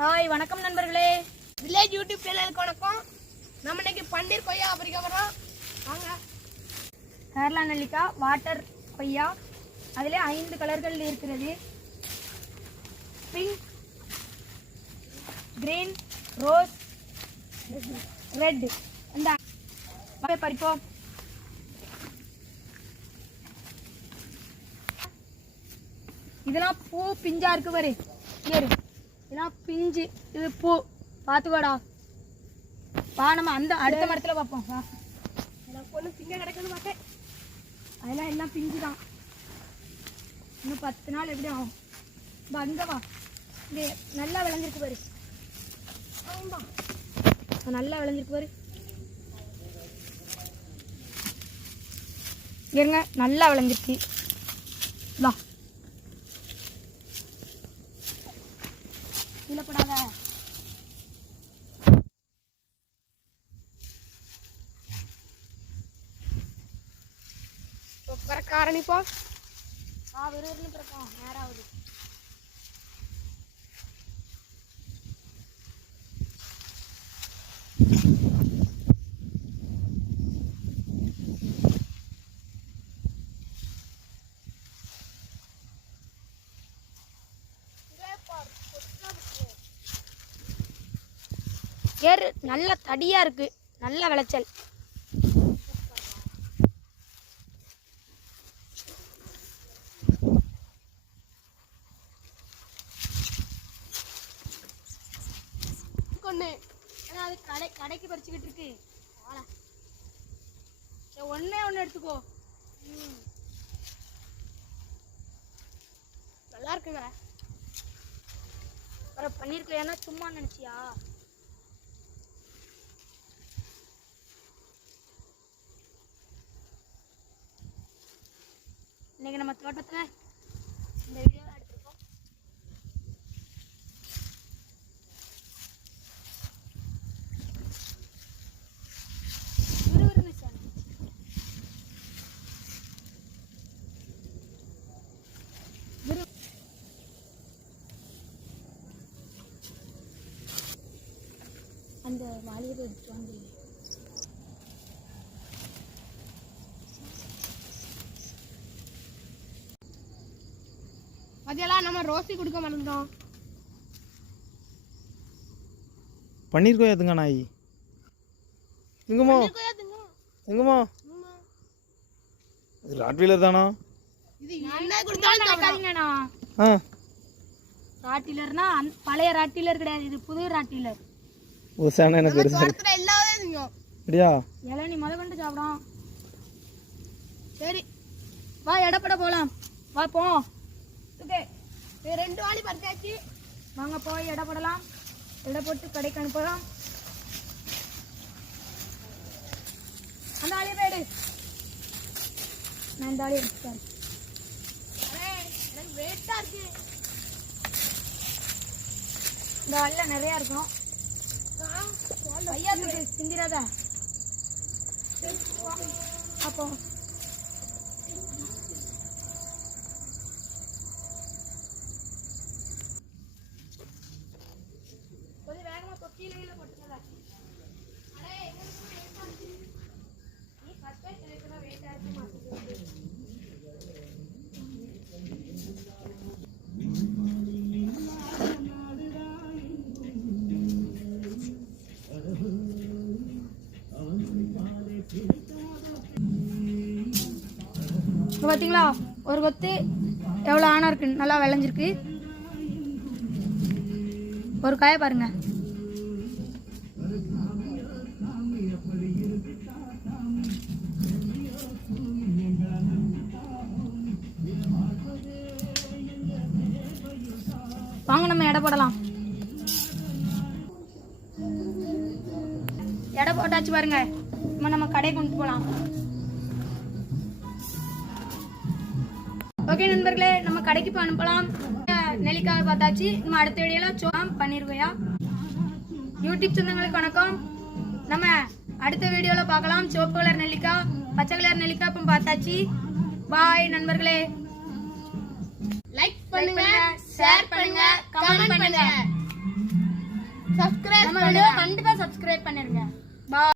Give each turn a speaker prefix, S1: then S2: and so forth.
S1: Hi வணக்கம் நண்பர்களே.
S2: Village YouTube சேனலுக்கு வணக்கம். நம்ம இன்னைக்கு பன்னீர் கொய்யா பறிக்க போறோம் வாங்க.
S1: கேரளா நெல்லிக்காய் வாட்டர் கொய்யா. அதில் ஐந்து கலர்கள் இருக்கிறது. Pink green rose red. இந்த பறிப்போம். இதெல்லாம் பூ பிஞ்சா இருக்கு பாரு. ஏறு இதெல்லாம் பிஞ்சு. இது பூ. பார்த்துக்கோடா வா நம்ம அந்த அடுத்த மரத்தில் பார்ப்போம் வா.
S2: எனக்கு ஒன்று திங்க கிடக்குன்னு பார்த்தேன்.
S1: அதெல்லாம் எல்லாம் பிஞ்சு தான் இன்னும் பத்து நாள் எப்படி ஆகும். இப்போ அங்கே வா. இது நல்லா விளைஞ்சிருக்கு பாரு.
S2: ஆமா.
S1: நல்லா விளைஞ்சிருக்கு பாரு. இருங்க நல்லா விளைஞ்சிருக்கு. வா. கீழப்படாத போடாத.
S2: இப்போ பிறக்க ஆரம்பிப்போம்.
S1: வா விறுவிறுன்னு பிறக்கும் நேராகுது ஏறு நல்ல தடியா இருக்கு. நல்ல விளைச்சல்.
S2: கொண்டு
S1: ஏன்னா அது கடை கடைக்கு பறிச்சுக்கிட்டு இருக்கு. வாழை. சரி ஒண்ணே ஒன்று எடுத்துக்கோ.
S2: நல்லா இருக்குங்க.
S1: அப்புறம் பண்ணிருக்கல சும்மா நினச்சியா? தோட்டத்தில் இந்த வீடியோ எடுத்துருக்கோம். அந்த மாளிகை எடுத்து வந்தீங்க
S2: அதெல்லாம் நம்ம ரோசி கொடுக்க மறந்தோம்
S3: பன்னீர் கொய்யா எதுங்க நாய் எங்கம்மா? எங்கம்மா? இது ராட்வீலர் தானா?
S2: இது என்ன கொடுத்தாலும் சாப்பிடாது
S1: நினைக்காதீங்கண்ணா
S3: ஆ.
S1: ராட்டிலர்னா பழைய ராட்டிலர் கிடையாது. இது புது ராட்டிலர்
S3: புதுசான எனக்கு இருக்கு
S2: தோட்டத்தில் எல்லாமே திங்கும்.
S3: அப்படியா?
S1: இளநீ முத கொண்டு சாப்பிடும்.
S2: சரி.
S1: வா எடப்பட போலாம். வா போ.
S2: ஓகே ரெண்டு வாளி பறிச்சாச்சு.
S1: வாங்க போய் எடப்படலாம் எடை போட்டு கடைக்கு அனுப்பலாம். அந்த ஆளியை போயிடு நான் இந்த ஆளியை எடுத்துக்கிறேன்
S2: அடே, எனக்கு வெயிட்டா இருக்கு.
S1: இந்த ஆளில் நிறையா இருக்கும் ஐயா சிந்திராத அப்போ இப்போ பார்த்தீங்களா ஒரு கொத்து எவ்வளோ ஆனா இருக்கு? நல்லா விளைஞ்சிருக்கு. ஒரு காயை பாருங்க. வாங்க நம்ம எடை போடலாம். எடை போட்டாச்சு பாருங்க. இப்போ நம்ம கடையை கொண்டு போகலாம் ஓகே நண்பர்களே நம்ம கடைக்கு போய் அனுப்பலாம். நெல்லிக்காய் பார்த்தாச்சு. நம்ம அடுத்த வீடியோல சோம் பண்ணிருக்கோயா யூடியூப் சொந்தங்களுக்கு வணக்கம். நம்ம அடுத்த வீடியோல பார்க்கலாம். சிவப்பு கலர் நெல்லிக்காய் பச்சை கலர் நெல்லிக்காய் இப்போ பார்த்தாச்சு. பாய் நண்பர்களே.
S2: லைக் பண்ணுங்க ஷேர் பண்ணுங்க கமெண்ட் பண்ணுங்க.
S1: நம்ம வீடியோ கண்டிப்பா சப்ஸ்கிரைப் பண்ணிருங்க. பாய்